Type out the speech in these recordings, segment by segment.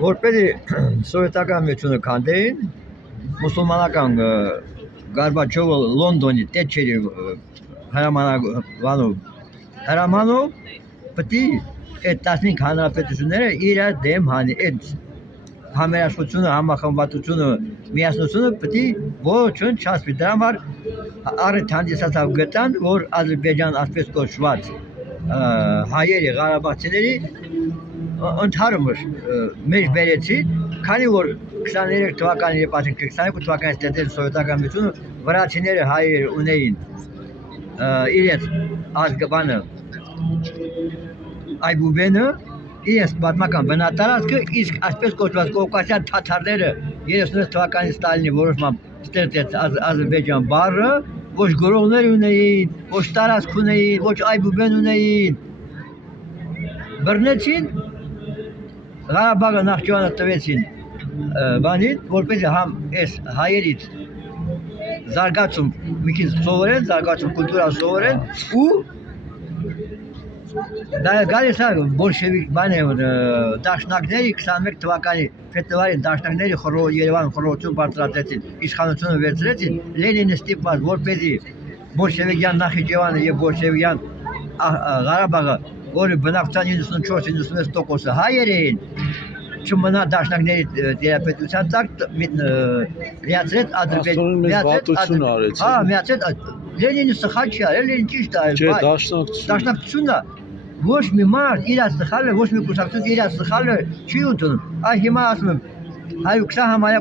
որպեսզի սովետական միությունը քանդեին, մուսուլմանական Գորբաչովը Լոնդոնի տեչերի հրամանով պետք է այդ 15 հանրապետությունները իրար դեմ հանի այդ համերաշխությունը, համախմբվածությունը, միասնությունը պետք է ոչինչ չասվի։ Դրա համար առիթ հանդիսացավ գտան, որ Ադրբեջան ասպես կոչված հայերի, ղարաբաղցիների ընդհանուր մեջ բերեցին, քանի որ 23 թվականին, երբ 22 թվականից ստեղծել սովետական միությունը, վրացիները հայերը ունեին իրենց ազգաբանը այբուբենը, իրենց պատմական բնատարածքը, իսկ այսպես կոչված կովկասյան թաթարները 36 թվականին Ստալինի որոշմամբ ստեղծեց Ադրբեջան բառը, ոչ գրողներ ունեին, ոչ տարածք ունեին, ոչ այբուբեն ունեին, բռնեցին, Ղարաբաղը Նախճիվանը տվեցին բանին, որպեսզի համ այս հայերից զարգացում մի քիչ սովորեն, զարգացում կուլտուրա սովորեն ու դա գալիս է բոլշևիկ բանը դաշնակների 21 թվականի փետրվարի դաշնակների Երևան խորհրդություն բարձրացրեցին, իշխանությունը վերցրեցին, Լենինը ստիպված որպեսզի բոլշևիկյան Նախիջևանը եւ բոլշևիկյան Ղարաբաղը, որի բնակչության 94-96% հայեր էին, չմնա դաշնակների տիրապետության տակ միացրեց Ադրբեջան, միացրեց Լենինը սխալ չի արել, Լենինը ճիշտ արել, դաշնակցությունն ոչ մի մարդ իր սխալը, ոչ մի կուսակցություն իր սխալը չի ընդունում։ Այ հիմա ասում եմ 120 համարյա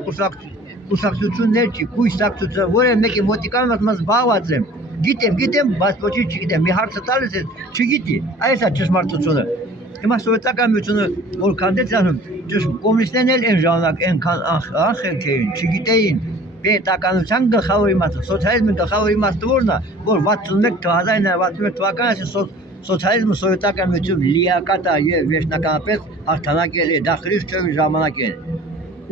կուսակցություններ չի, կույսակցություն, որը մեկի մոտիկան ասում զբաղված եմ, գիտեմ, բայց ոչինչ չգիտեմ, մի հարցը տալիս է, չգիտի, այս է ճշմարտությունը։ Հիմա սովետական միությունը որ քանդեց, ասում կոմունիստներն էլ այն ժամանակ այնքան անխելք էին, չգիտեին պետականության գլխավոր իմաստը, սոցիալիզմի գլխավոր իմաստը որն է, որ 1961 թվականին սոցիալիզմը սովետական միություն լիակատ է եւ վերջնականապես հաղթանակել է, դա Խրուշչովի ժամանակ է։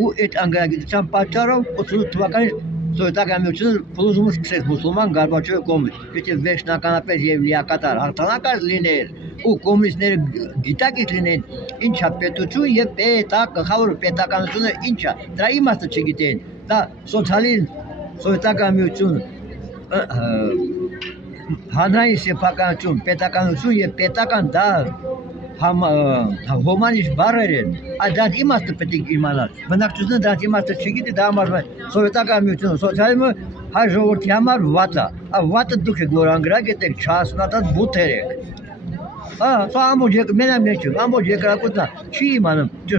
Ու այդ անգրագիտության պատճառով 88 թվականին սովետական միությունը փլուզումը սկսեց մուսուլման Գորբաչովի կողմից, եթե վերջնականապես եւ լիակատար հաղթանակած լիներ ու կոմունիստները գիտակից լինեն, ինչա պետություն եւ գլխավոր պետականությունը ինչա, դրա իմաստը չգիտեն, դա սոցիալիզմ, սովետական միություն, հանրային սեփականություն, պետականություն եւ պետական դա հոմանիշ բառեր են, այդ իմաստը պետք է իմանալ, բնակչությունը դա իմաստը չգիտի, դա համար սովետական միությունը, սոցիալիզմը հայ ժողովրդի համար վատ է, վատը դուք եք որ անգրակ եք, չհասունացած բութեր եք, սա ամբողջ ամբողջ երկրակոծն չի իմանում